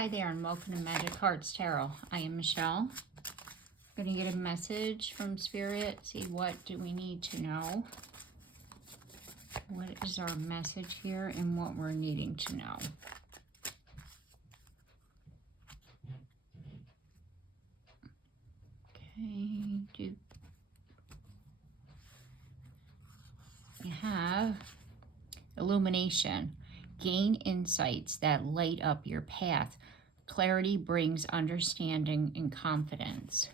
Hi there and welcome to Magic Hearts Tarot. I am Michelle. I'm going to get a message from Spirit, see what do we need to know. What is our message here and what we're needing to know. Okay, you have illumination. Gain insights that light up your path. Clarity brings understanding and confidence.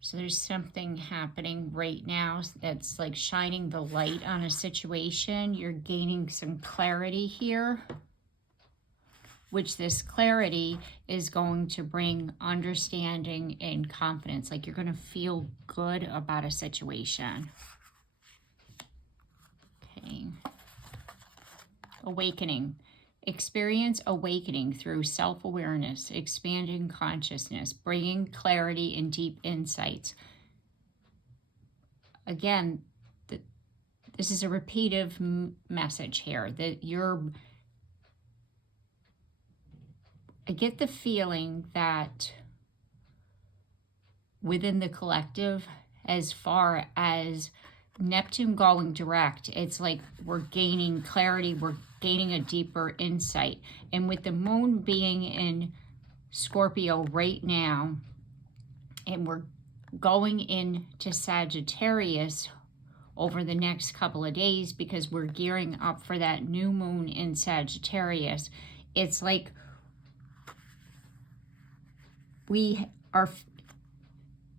So there's something happening right now that's like shining the light on a situation. You're gaining some clarity here, which this clarity is going to bring understanding and confidence. Like you're going to feel good about a situation. Okay. Awakening. Experience awakening through self-awareness, expanding consciousness, bringing clarity and deep insights. Again, this is a repeative message here that I get the feeling that within the collective, as far as Neptune going direct, it's like we're gaining clarity, we're gaining a deeper insight. And with the moon being in Scorpio right now, and we're going into Sagittarius over the next couple of days because we're gearing up for that new moon in Sagittarius, it's like we are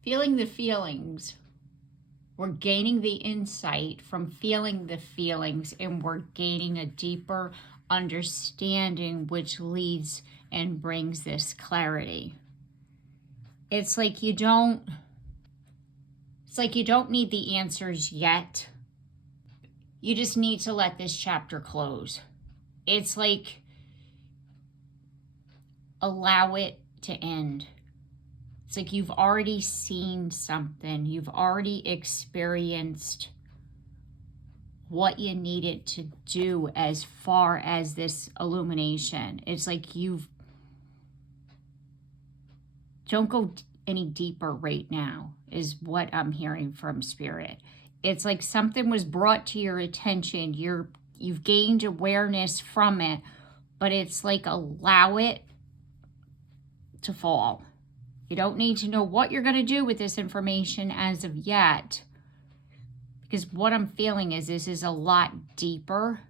feeling the feelings. We're gaining the insight from feeling the feelings, and we're gaining a deeper understanding, which leads and brings this clarity. It's like you don't need the answers yet. You just need to let this chapter close. It's like allow it to end. It's like you've already seen something. You've already experienced what you needed to do as far as this illumination. It's like don't go any deeper right now is what I'm hearing from Spirit. It's like something was brought to your attention. You've gained awareness from it, but it's like allow it to fall. You don't need to know what you're going to do with this information as of yet, because what I'm feeling is this is a lot deeper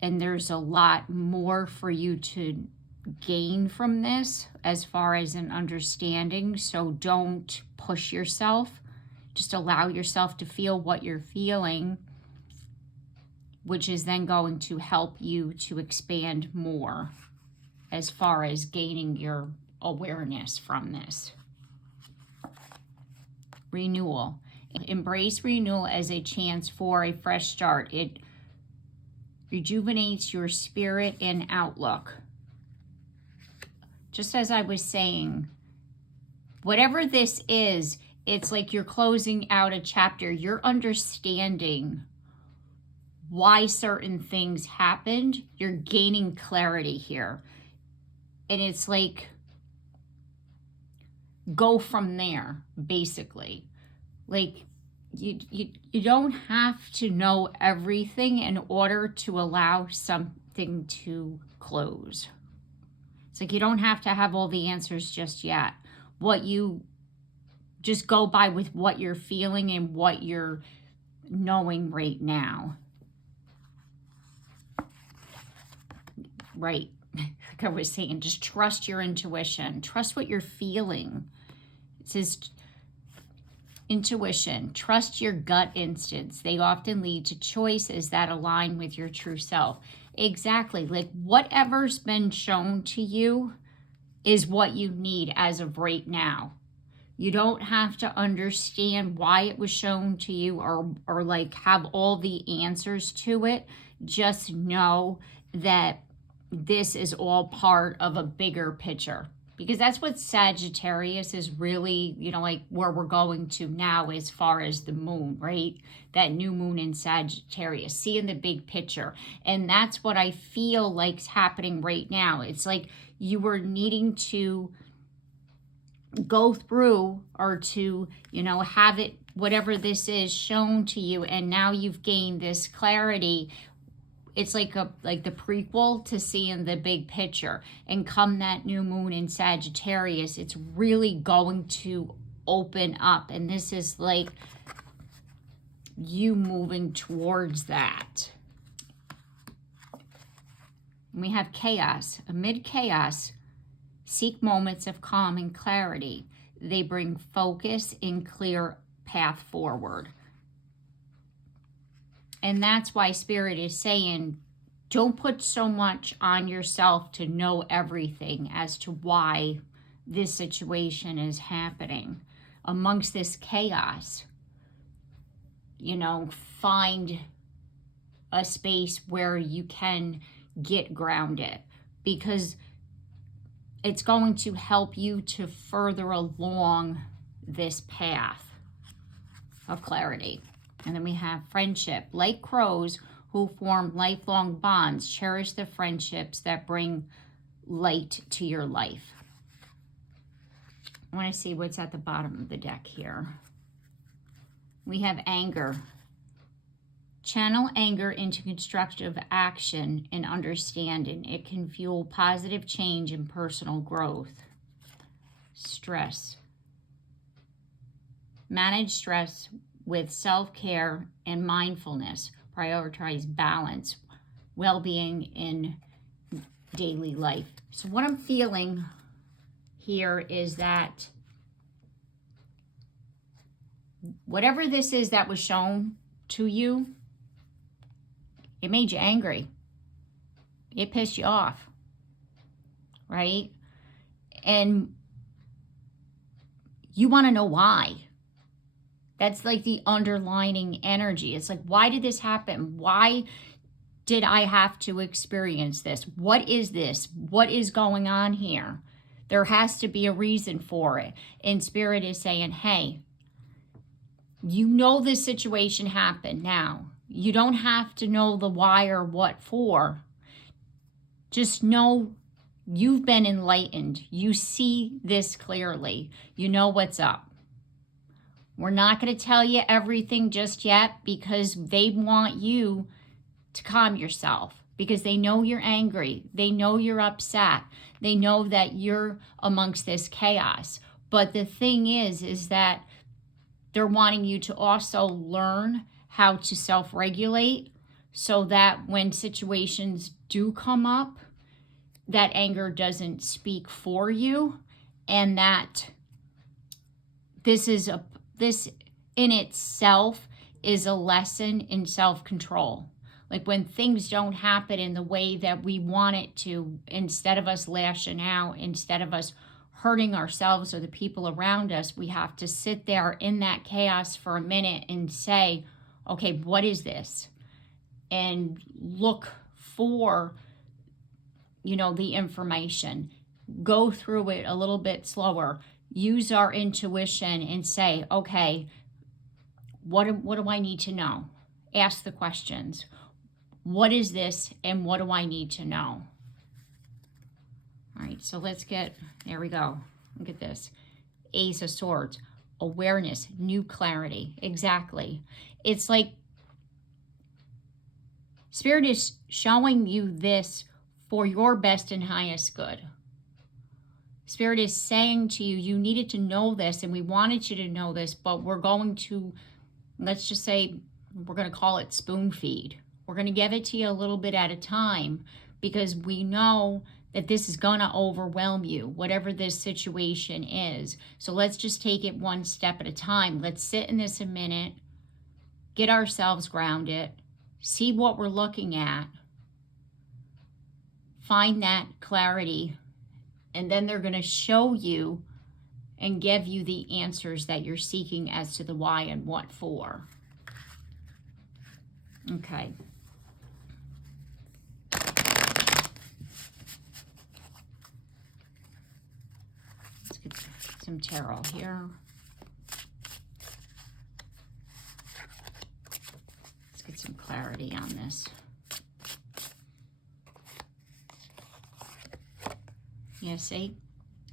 and there's a lot more for you to gain from this as far as an understanding. So don't push yourself. Just allow yourself to feel what you're feeling, which is then going to help you to expand more as far as gaining your awareness from this. Renewal. Embrace renewal as a chance for a fresh start. It rejuvenates your spirit and outlook. Just as I was saying, whatever this is, it's like you're closing out a chapter. You're understanding why certain things happened. You're gaining clarity here. And it's like, go from there, basically. Like you don't have to know everything in order to allow something to close. It's like you don't have to have all the answers just yet. What you just go by with what you're feeling and what you're knowing right now. Right. Like I was saying, just trust your intuition. Trust what you're feeling. It says intuition. Trust your gut instincts. They often lead to choices that align with your true self. Exactly. Like whatever's been shown to you is what you need as of right now. You don't have to understand why it was shown to you or like have all the answers to it. Just know that this is all part of a bigger picture, because that's what Sagittarius is really, you know, like where we're going to now as far as the moon, right? That new moon in Sagittarius, seeing the big picture. And that's what I feel like's happening right now. It's like you were needing to go through or to, you know, have it, whatever this is, shown to you, and now you've gained this clarity. It's like the prequel to seeing the big picture. And come that new moon in Sagittarius, it's really going to open up. And this is like you moving towards that. And we have chaos. Amid chaos, seek moments of calm and clarity. They bring focus and clear path forward. And that's why Spirit is saying, don't put so much on yourself to know everything as to why this situation is happening. Amongst this chaos, you know, find a space where you can get grounded, because it's going to help you to further along this path of clarity. And then we have friendship. Like crows who form lifelong bonds, cherish the friendships that bring light to your life. I want to see what's at the bottom of the deck here. We have anger. Channel anger into constructive action and understanding. It can fuel positive change and personal growth. Stress. Manage stress with self-care and mindfulness. Prioritize balance, well-being in daily life. So what I'm feeling here is that whatever this is that was shown to you, it made you angry. It pissed you off, right? And you want to know why. That's like the underlining energy. It's like, why did this happen? Why did I have to experience this? What is this? What is going on here? There has to be a reason for it. And Spirit is saying, hey, you know this situation happened now. You don't have to know the why or what for. Just know you've been enlightened. You see this clearly. You know what's up. We're not going to tell you everything just yet, because they want you to calm yourself, because they know you're angry. They know you're upset. They know that you're amongst this chaos. But the thing is that they're wanting you to also learn how to self-regulate, so that when situations do come up, that anger doesn't speak for you, and that this in itself is a lesson in self-control. Like when things don't happen in the way that we want it to, instead of us lashing out, instead of us hurting ourselves or the people around us, we have to sit there in that chaos for a minute and say, okay, what is this? And look for, you know, the information. Go through it a little bit slower. Use our intuition and say, okay, what do I need to know? Ask the questions. What is this and what do I need to know? All right, so let's get, there we go. Look at this. Ace of Swords, awareness, new clarity. Exactly. It's like Spirit is showing you this for your best and highest good. Spirit is saying to you, you needed to know this, and we wanted you to know this, but we're going to, let's just say, we're going to call it spoon feed. We're going to give it to you a little bit at a time, because we know that this is going to overwhelm you, whatever this situation is. So let's just take it one step at a time. Let's sit in this a minute, get ourselves grounded, see what we're looking at, find that clarity, and then they're going to show you and give you the answers that you're seeking as to the why and what for. Okay. some tarot here. Let's get some clarity on this. Yeah, see?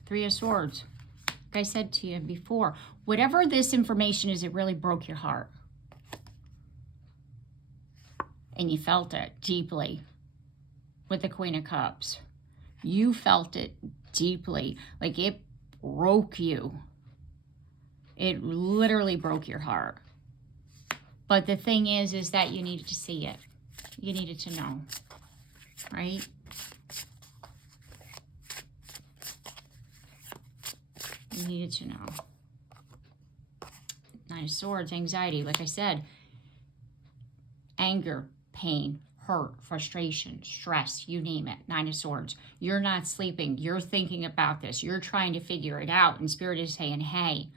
Three of Swords. Like I said to you before, whatever this information is, it really broke your heart. And you felt it deeply with the Queen of Cups. You felt it deeply. Like it broke you. It literally broke your heart. But the thing is that you needed to see it. You needed to know. Right? You needed to know. Nine of Swords, anxiety. Like I said, anger, pain, hurt, frustration, stress, you name it. Nine of Swords. You're not sleeping. You're thinking about this. You're trying to figure it out. And Spirit is saying, hey,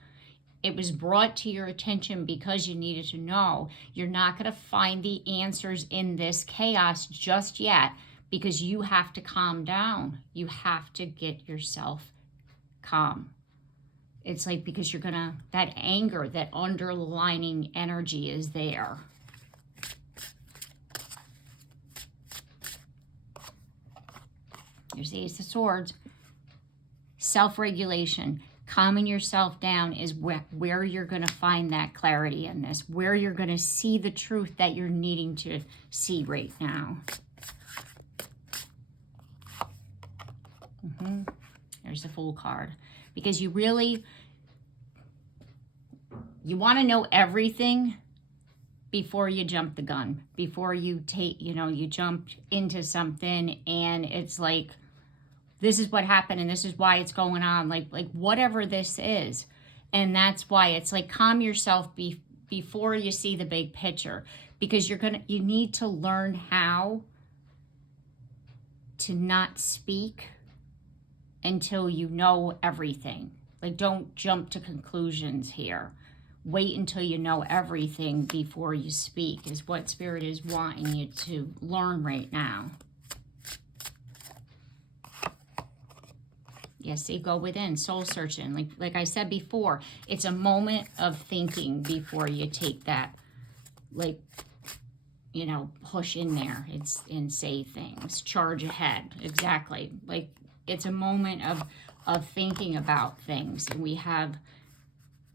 it was brought to your attention because you needed to know. You're not going to find the answers in this chaos just yet because you have to calm down. You have to get yourself calm. It's like because you're going to, that anger, that underlining energy is there. Here's the Ace of Swords. Self-regulation. Calming yourself down is where you're going to find that clarity in this, where you're going to see the truth that you're needing to see right now. There's the Fool card. Because you really, you want to know everything before you jump the gun, before you take, you jump into something and it's like, this is what happened and this is why it's going on, like whatever this is. And that's why it's like calm yourself before you see the big picture, because you need to learn how to not speak until you know everything. Like don't jump to conclusions here. Wait until you know everything before you speak is what Spirit is wanting you to learn right now. Yes, see, go within, soul searching. Like I said before, it's a moment of thinking before you take that, push in there and say things. Charge ahead, exactly. Like it's a moment of thinking about things. And we have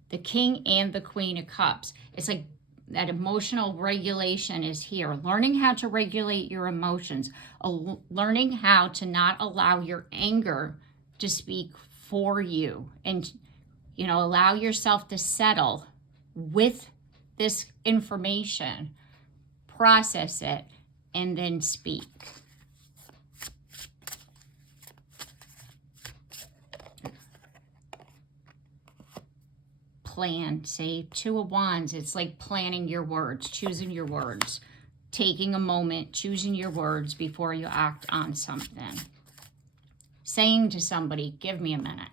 the King and the Queen of Cups. It's like that emotional regulation is here. Learning how to regulate your emotions. Learning how to not allow your anger to speak for you. And, allow yourself to settle with this information. Process it and then speak. Plan, say Two of Wands. It's like planning your words, choosing your words, taking a moment, choosing your words before you act on something. Saying to somebody, give me a minute.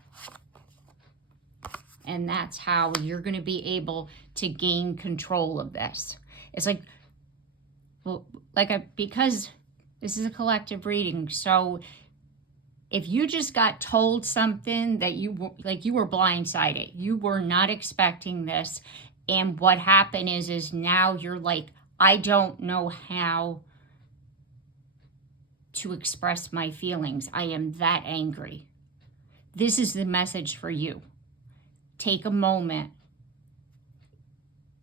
And that's how you're going to be able to gain control of this. It's like, because this is a collective reading, so if you just got told something that you were blindsided, you were not expecting this, and what happened is now you're like, I don't know how to express my feelings. I am that angry. This is the message for you. Take a moment.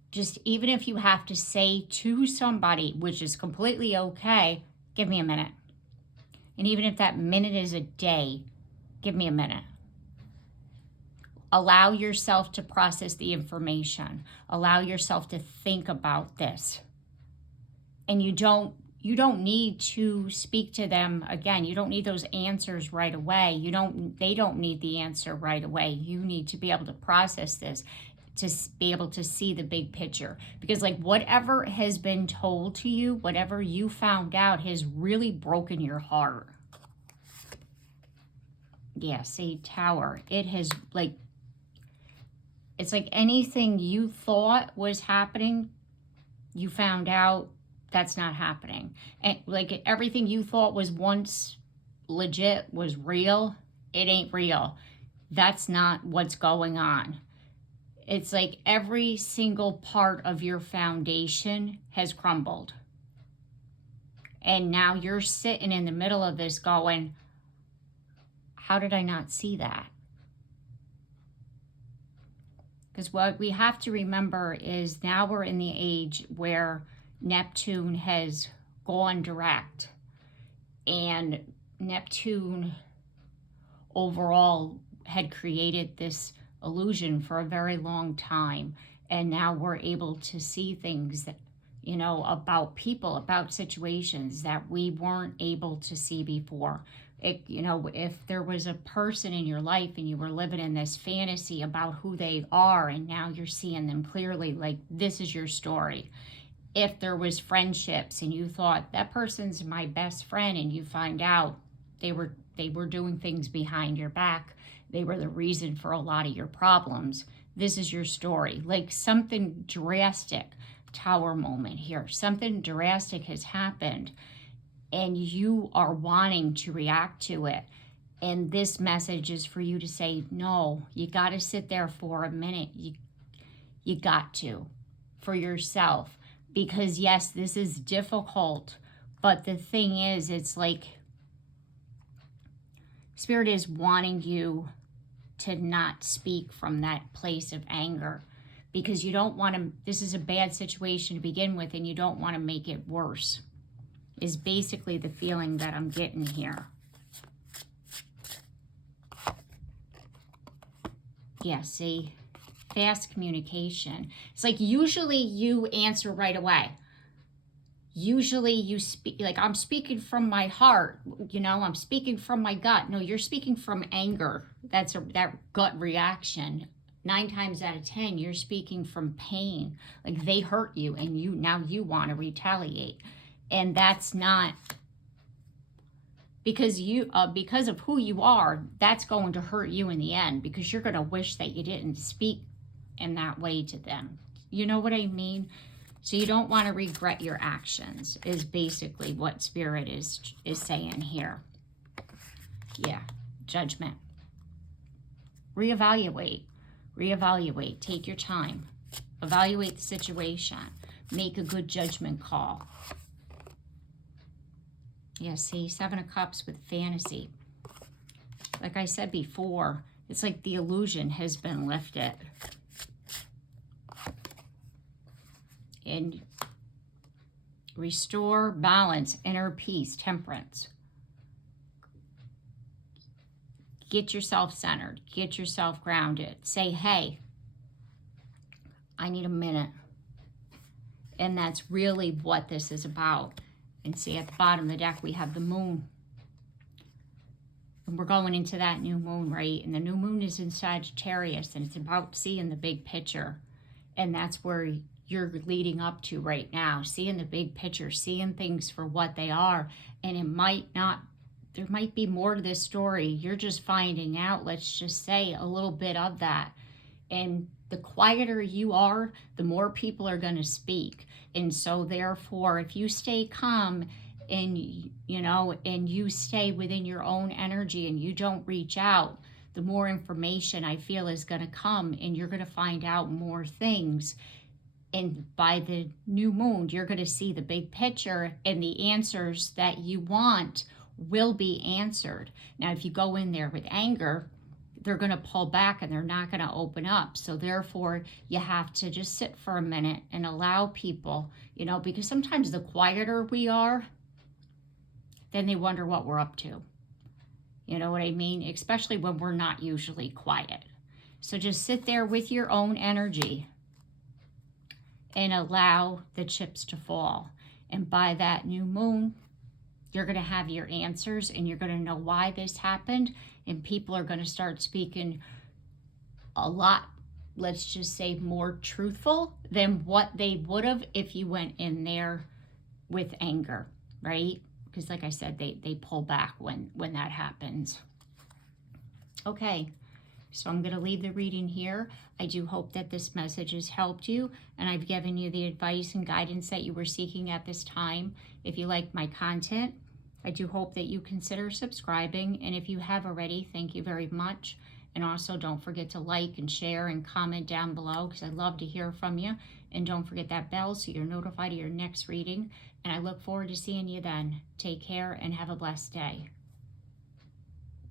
Just even if you have to say to somebody, which is completely okay, give me a minute. And even if that minute is a day, give me a minute. Allow yourself to process the information. Allow yourself to think about this. And you don't need to speak to them again. You don't need those answers right away. They don't need the answer right away. You need to be able to process this, to be able to see the big picture. Because whatever has been told to you, whatever you found out has really broken your heart. Yeah, see, Tower. It has it's like anything you thought was happening, you found out that's not happening. And everything you thought was once legit, was real, it ain't real. That's not what's going on. It's like every single part of your foundation has crumbled. And now you're sitting in the middle of this going, how did I not see that? Because what we have to remember is now we're in the age where Neptune has gone direct. And Neptune overall had created this illusion for a very long time. And now we're able to see things that, you know, about people, about situations that we weren't able to see before. You know, if there was a person in your life and you were living in this fantasy about who they are, and now you're seeing them clearly, like this is your story. If there was friendships and you thought that person's my best friend, and you find out they were doing things behind your back, they were the reason for a lot of your problems. This is your story. Like something drastic, Tower moment here. Something drastic has happened and you are wanting to react to it. And this message is for you to say, no, you got to sit there for a minute. You got to, for yourself. Because yes, this is difficult. But the thing is, it's like Spirit is wanting you to not speak from that place of anger, because you don't want to, this is a bad situation to begin with, and you don't want to make it worse, is basically the feeling that I'm getting here. Yeah, see? Fast communication. It's like usually you answer right away. Usually you speak, like I'm speaking from my heart, you know, I'm speaking from my gut. No, you're speaking from anger. That's that gut reaction. 9 times out of 10, you're speaking from pain. Like they hurt you and now you want to retaliate. And that's not, because because of who you are, that's going to hurt you in the end, because you're going to wish that you didn't speak in that way to them. You know what I mean? So you don't want to regret your actions, is basically what Spirit is saying here. Yeah, judgment. Reevaluate. Reevaluate. Take your time. Evaluate the situation. Make a good judgment call. Yeah, see, 7 of Cups with fantasy. Like I said before, it's like the illusion has been lifted. And restore balance, inner peace, temperance. Get yourself centered. Get yourself grounded. Say, hey, I need a minute. And that's really what this is about. And see, at the bottom of the deck, we have the moon. And we're going into that new moon, right? And the new moon is in Sagittarius, and it's about seeing the big picture. And that's where you're leading up to right now, seeing the big picture, seeing things for what they are. And it might not, there might be more to this story. You're just finding out, let's just say, a little bit of that. And the quieter you are, the more people are going to speak. And so therefore, if you stay calm and, you know, and you stay within your own energy and you don't reach out, the more information I feel is going to come, and you're going to find out more things. And by the new moon, you're going to see the big picture, and the answers that you want will be answered. Now, if you go in there with anger, they're going to pull back and they're not going to open up. So therefore, you have to just sit for a minute and allow people, you know, because sometimes the quieter we are, then they wonder what we're up to. You know what I mean? Especially when we're not usually quiet. So just sit there with your own energy and allow the chips to fall. And by that new moon, you're going to have your answers, and you're going to know why this happened. And people are going to start speaking a lot, let's just say, more truthful than what they would have if you went in there with anger, right? Because like I said, they pull back when that happens. Okay. So I'm going to leave the reading here. I do hope that this message has helped you, and I've given you the advice and guidance that you were seeking at this time. If you like my content, I do hope that you consider subscribing, and if you have already, thank you very much. And And also don't forget to like and share and comment down below, because I'd love to hear from you. And don't forget that bell so you're notified of your next reading. And I look forward to seeing you then. Take care and have a blessed day.